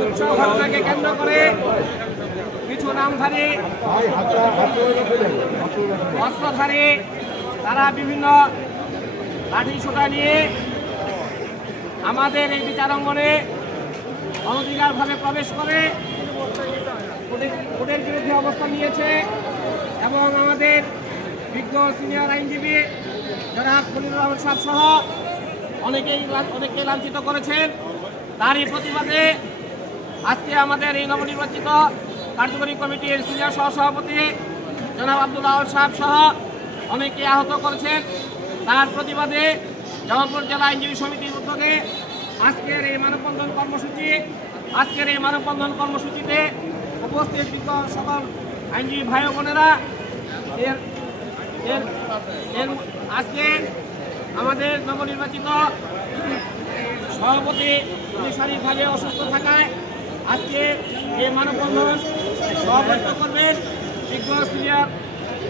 উৎসব ঘটনাকে কেন্দ্র করে কিছু নামধারী অস্ত্রধারী তারা বিভিন্ন লাঠি ছোটা নিয়ে আমাদের এই বিচারাঙ্গনে অনধিকারভাবে প্রবেশ করে ওদের বিরুদ্ধে অবস্থান নিয়েছে এবং আমাদের বিজ্ঞ সিনিয়র আইনজীবী জনাব খলিলুর রহমান সাহেব সহ অনেককে লাঞ্ছিত করেছেন। তারই প্রতিবাদে আজকে আমাদের এই নবনির্বাচিত কার্যকরী কমিটির সিনিয়র সহসভাপতি জনাব আব্দুল আউয়াল সাহেব সহ অনেকে আহত করেছেন। তার প্রতিবাদে জামালপুর জেলা আইনজীবী সমিতির উদ্যোগে আজকের এই মানববন্ধন কর্মসূচিতে উপস্থিত বিজ্ঞ সকল আইনজীবী ভাই বোনেরা আজকে আমাদের নবনির্বাচিত সভাপতি শারীরিকভাবে অসুস্থ থাকায় আজকে এই মানববন্ধন সভাপতিত্ব করবেন বিজ্ঞ সিনিয়র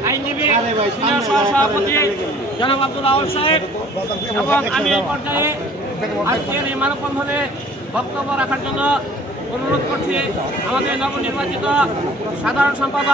আইনজীবী সিনিয়র সহসভাপতি জনাব আব্দুল আউয়াল সাহেব এবং আমি এই পর্যায়ে আজকের এই মানববন্ধনে বক্তব্য রাখার জন্য অনুরোধ করছি আমাদের নবনির্বাচিত সাধারণ সম্পাদক